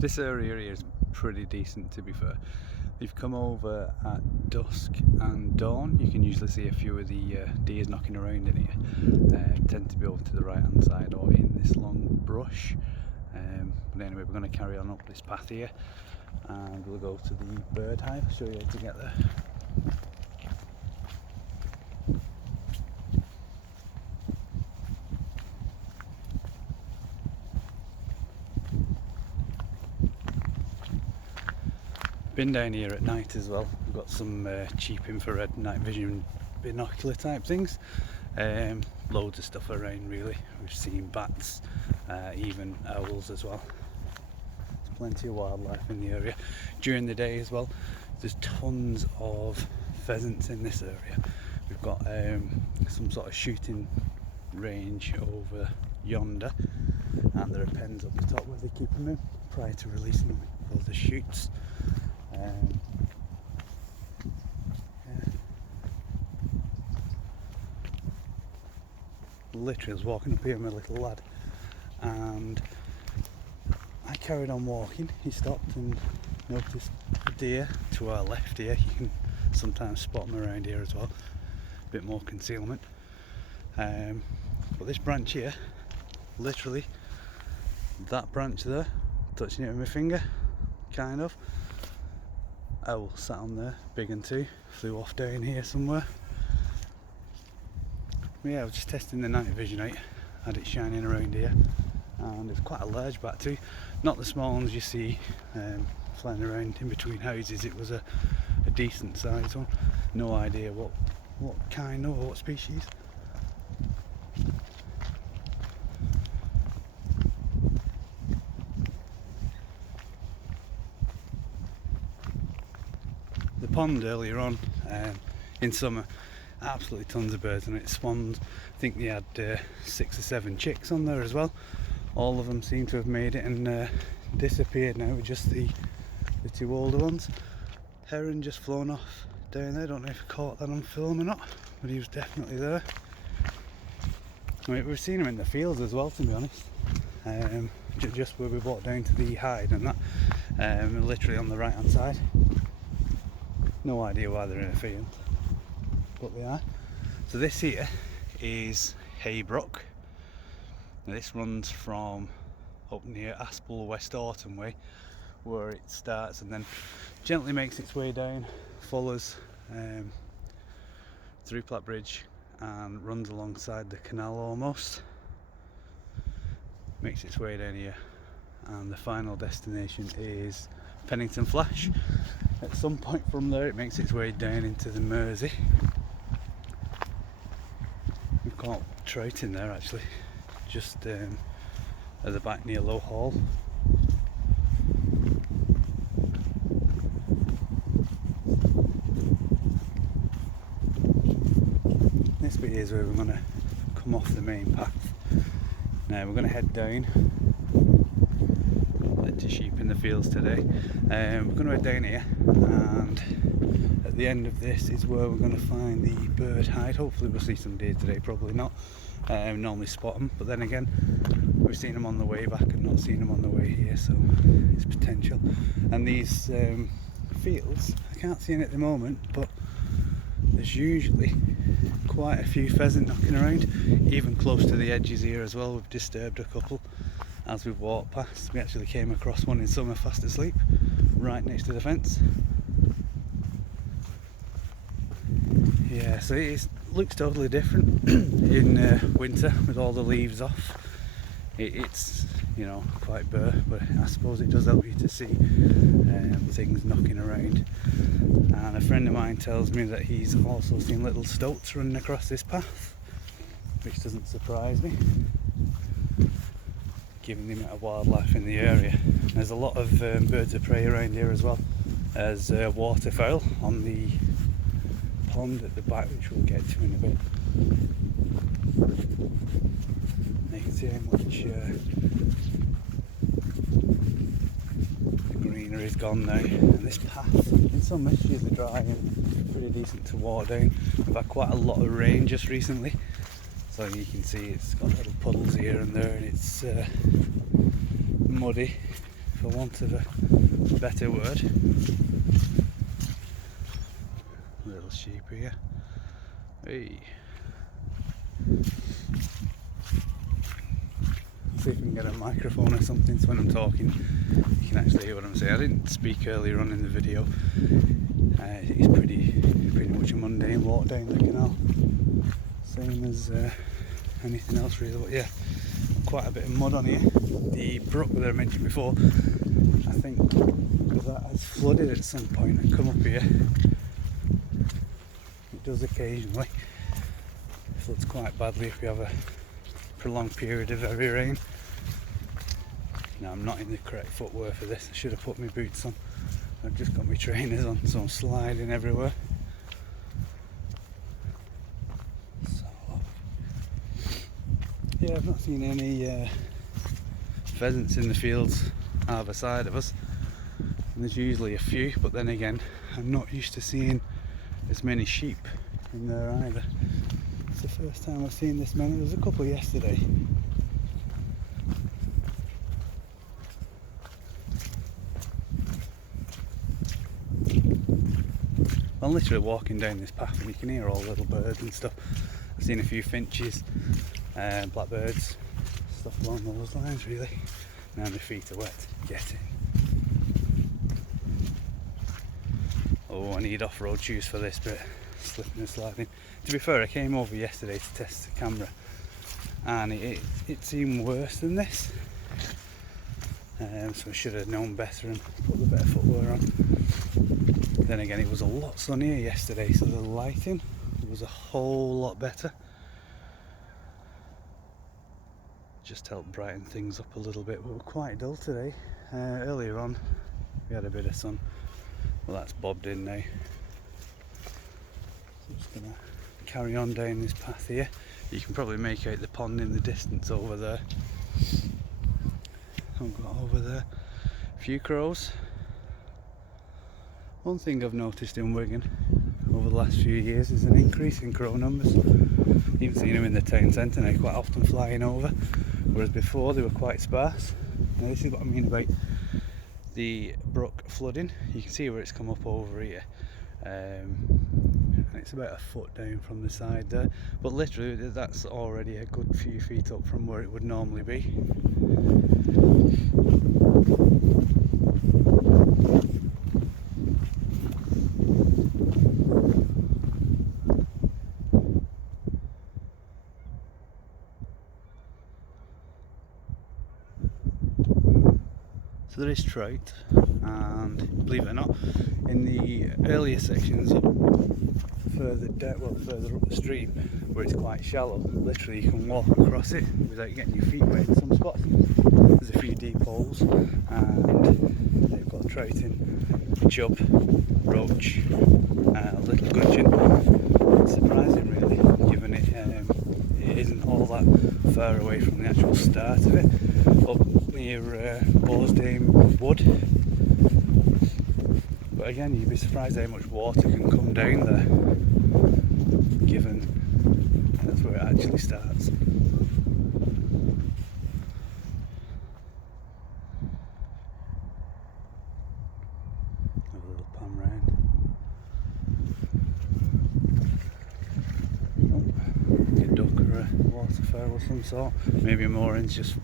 This area here is pretty decent, to be fair. If you come over at dusk and dawn, you can usually see a few of the deers knocking around in here. Tend to be over to the right hand side or in this long brush. But anyway, we're going to carry on up this path here and we'll go to the bird hive. I'll show you how to get there. Been down here at night as well. We've got some cheap infrared night vision binocular type things. Loads of stuff around really. We've seen bats, even owls as well. There's plenty of wildlife in the area. During the day as well, there's tons of pheasants in this area. We've got some sort of shooting range over yonder, and there are pens up the top where they keep them in prior to releasing them for the shoots. Literally, I was walking up here with my little lad, and I carried on walking. He stopped and noticed a deer to our left here. You can sometimes spot them around here as well. A bit more concealment. But this branch here, literally, that branch there, touching it with my finger, kind of. Owl sat on there, big and two, flew off down here somewhere. But yeah, I was just testing the night vision out, had it shining around here, and it's quite a large bat too. Not the small ones you see flying around in between houses. It was a decent sized one. No idea what kind or what species. The pond earlier on in summer, absolutely tons of birds, and it spawned, I think they had 6 or 7 chicks on there as well. All of them seem to have made it and disappeared now with just the 2 older ones. Heron just flown off down there. I don't know if I caught that on film or not, but he was definitely there. I mean, we've seen him in the fields as well, to be honest. Just where we walked down to the hide and that, literally on the right hand side. No idea why they're in a field, but they are. So this here is Haybrook. Now this runs from up near Aspel West Autumn Way, where it starts, and then gently makes its way down, follows through Platt Bridge and runs alongside the canal almost. Makes its way down here, and the final destination is Pennington Flash. At some point from there it makes its way down into the Mersey. We've got trout in there actually, just at the back near Low Hall. This bit is where we're going to come off the main path. Now we're going to head down. To sheep in the fields today. We're going to head down here, and at the end of this is where we're going to find the bird hide. Hopefully we'll see some deer today, probably not. Normally spot them, but then again we've seen them on the way back and not seen them on the way here, so it's potential. And these fields, I can't see any at the moment, but there's usually quite a few pheasant knocking around, even close to the edges here as well. We've disturbed a couple as we've walked past. We actually came across one in summer fast asleep right next to the fence. Yeah, so it looks totally different in winter with all the leaves off. It's, you know, quite bare, but I suppose it does help you to see things knocking around. And a friend of mine tells me that he's also seen little stoats running across this path, which doesn't surprise me, given the amount of wildlife in the area. There's a lot of birds of prey around here as well. There's waterfowl on the pond at the back, which we'll get to in a bit. And you can see how much the greenery's gone now. And this path, in some it's usually dry and pretty decent to walk down. We've had quite a lot of rain just recently, so you can see it's got little puddles here and there, and it's muddy for want of a better word. Little sheep here. Hey. See if we can get a microphone or something so when I'm talking you can actually hear what I'm saying. I didn't speak earlier on in the video. It's pretty much a mundane walk down the canal, same as anything else really, but yeah, quite a bit of mud on here. The brook that I mentioned before, I think that has flooded at some point and come up here. It does occasionally. It floods quite badly if we have a prolonged period of heavy rain. Now I'm not in the correct footwear for this. I should have put my boots on. I've just got my trainers on, so I'm sliding everywhere. So yeah, I've not seen any pheasants in the fields either side of us. And there's usually a few, but then again, I'm not used to seeing as many sheep in there either. It's the first time I've seen this many. There was a couple yesterday. I'm literally walking down this path and you can hear all the little birds and stuff. I've seen a few finches, blackbirds, stuff along those lines really. Now my feet are wet. Get in. Oh, I need off-road shoes for this bit. Slipping and sliding. To be fair, I came over yesterday to test the camera and it seemed worse than this. So I should have known better and put the better footwear on. Then again, it was a lot sunnier yesterday, so the lighting was a whole lot better. Just helped brighten things up a little bit, but we're quite dull today. Earlier on we had a bit of sun, well that's bobbed in now. So I'm just gonna carry on down this path here. You can probably make out the pond in the distance over there. I've got over there a few crows. One thing I've noticed in Wigan over the last few years is an increase in crow numbers. Even seen them in the town centre now, quite often flying over, whereas before they were quite sparse. Now this is what I mean about the brook flooding. You can see where it's come up over here, and it's about a foot down from the side there, but literally that's already a good few feet up from where it would normally be. So there is trout, and believe it or not, in the earlier sections up further down, well further up the stream, where it's quite shallow, literally you can walk across it without getting your feet wet in some spots. There's a few deep holes, and they've got trout in, chub, roach, a little gudgeon. It's surprising really, given it isn't all that far away from the actual start of it, up near Borsdale Wood. But again, you'd be surprised how much water can come down there, given that's where it actually starts. Have a little pan round. Oh, a duck or a waterfowl of some sort. Maybe a mooring's just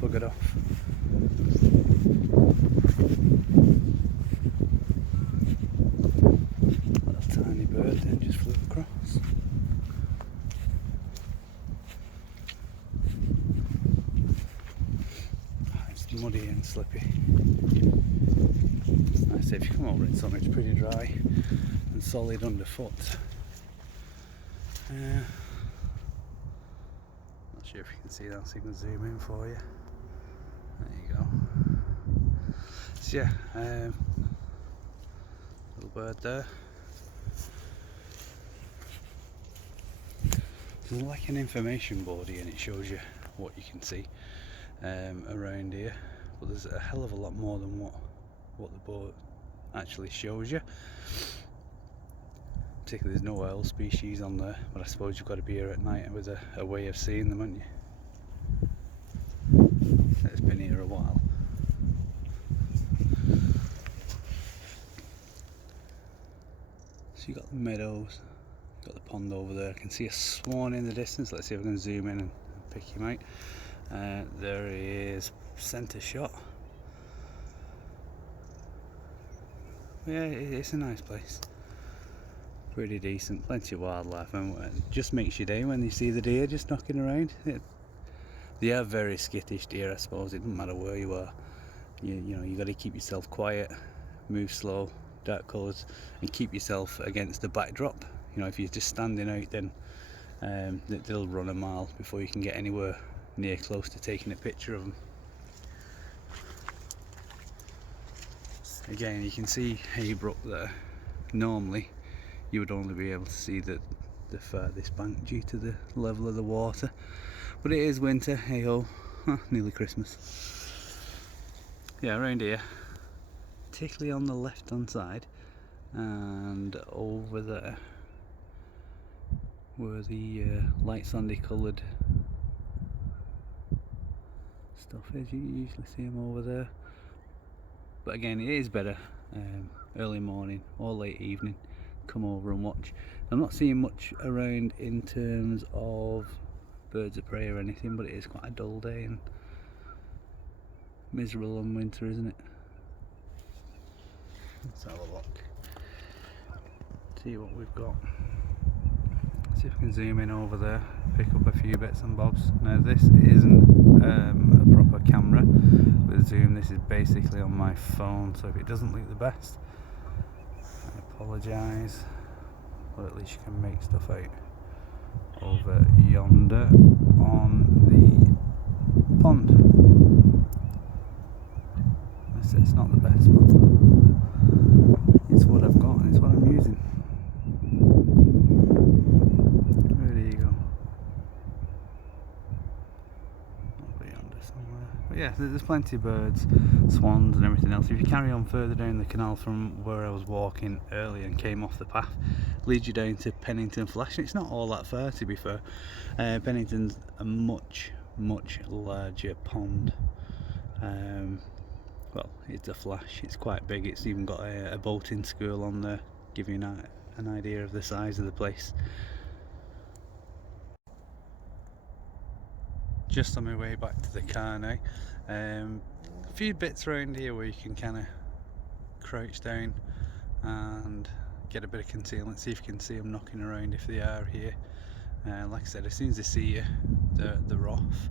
buggered off. Little tiny bird then just flew across. It's muddy and slippy. Like I say, if you come over in summer, it's pretty dry and solid underfoot. Not sure if you can see that, so you can zoom in for you. There you go. So yeah, little bird there. There's like an information board here and it shows you what you can see around here, but there's a hell of a lot more than what the board actually shows you. Particularly there's no owl species on there, but I suppose you've got to be here at night with a way of seeing them, haven't you? It's been here a while. So you got the meadows, got the pond over there. I can see a swan in the distance. Let's see if I can zoom in and pick him out. There he is, centre shot. Yeah, it's a nice place. Pretty decent, plenty of wildlife, and it just makes your day when you see the deer just knocking around. They are very skittish deer, I suppose. It doesn't matter where you are. You know, you got to keep yourself quiet, move slow, dark colours, and keep yourself against the backdrop. You know, if you're just standing out, then they'll run a mile before you can get anywhere near close to taking a picture of them. Again, you can see Abram there. Normally you would only be able to see the furthest bank due to the level of the water, but it is winter, hey ho, nearly Christmas. Yeah, around here, particularly on the left hand side and over there where the light sandy coloured stuff is, you usually see them over there. But again, it is better early morning or late evening, come over and watch. I'm not seeing much around in terms of birds of prey or anything, but it is quite a dull day and miserable in winter, isn't it? Let's have a look, see what we've got. See if I can zoom in over there, pick up a few bits and bobs. Now this isn't a proper camera with zoom, this is basically on my phone, so if it doesn't look the best, I apologise, but at least you can make stuff out. Over yonder on the pond. It's not the best, but it's what I've got and it's what I'm using. Yeah, there's plenty of birds, swans and everything else. If you carry on further down the canal from where I was walking earlier and came off the path, leads you down to Pennington Flash. It's not all that far, to be fair. Pennington's a much larger pond. Well, it's a flash, it's quite big. It's even got a boating school on there, give you an idea of the size of the place. Just on my way back to the car now. A few bits around here where you can kind of crouch down and get a bit of concealment, see if you can see them knocking around if they are here. Like I said, as soon as they see you, they're off.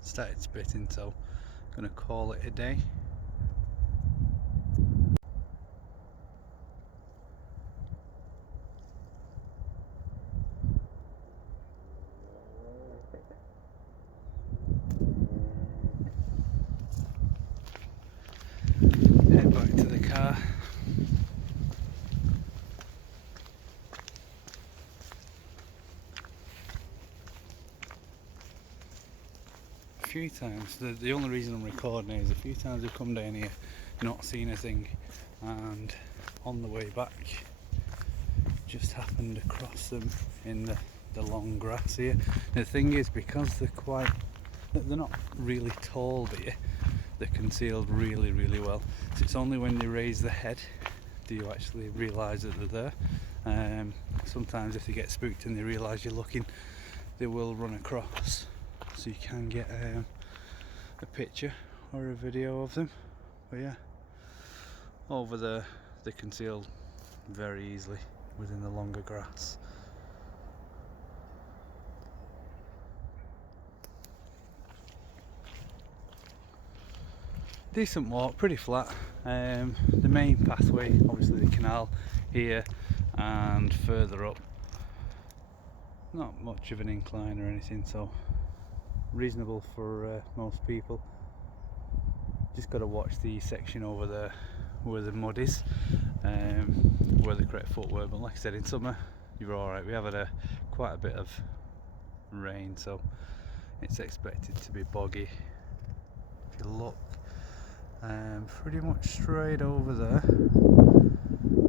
Started spitting, so I'm going to call it a day. Head back to the car. A few times, the only reason I'm recording is a few times we've come down here, not seen a thing, and on the way back just happened across them in the long grass here. The thing is, because they're not really tall deer, they're concealed really well, so it's only when they raise the head do you actually realise that they're there. Sometimes if they get spooked and they realise you're looking, they will run across, so you can get a picture or a video of them. But yeah, over there they're concealed very easily within the longer grass. Decent walk, pretty flat. The main pathway, obviously the canal here and further up, not much of an incline or anything, so reasonable for most people. Just got to watch the section over there where the mud is, where the correct footwear, but like I said, in summer you're alright. We have had quite a bit of rain, so it's expected to be boggy. If you look pretty much straight over there,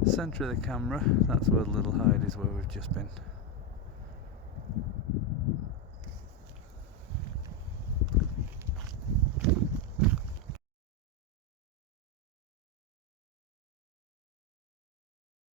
centre of the camera, that's where the little hide is, where we've just been.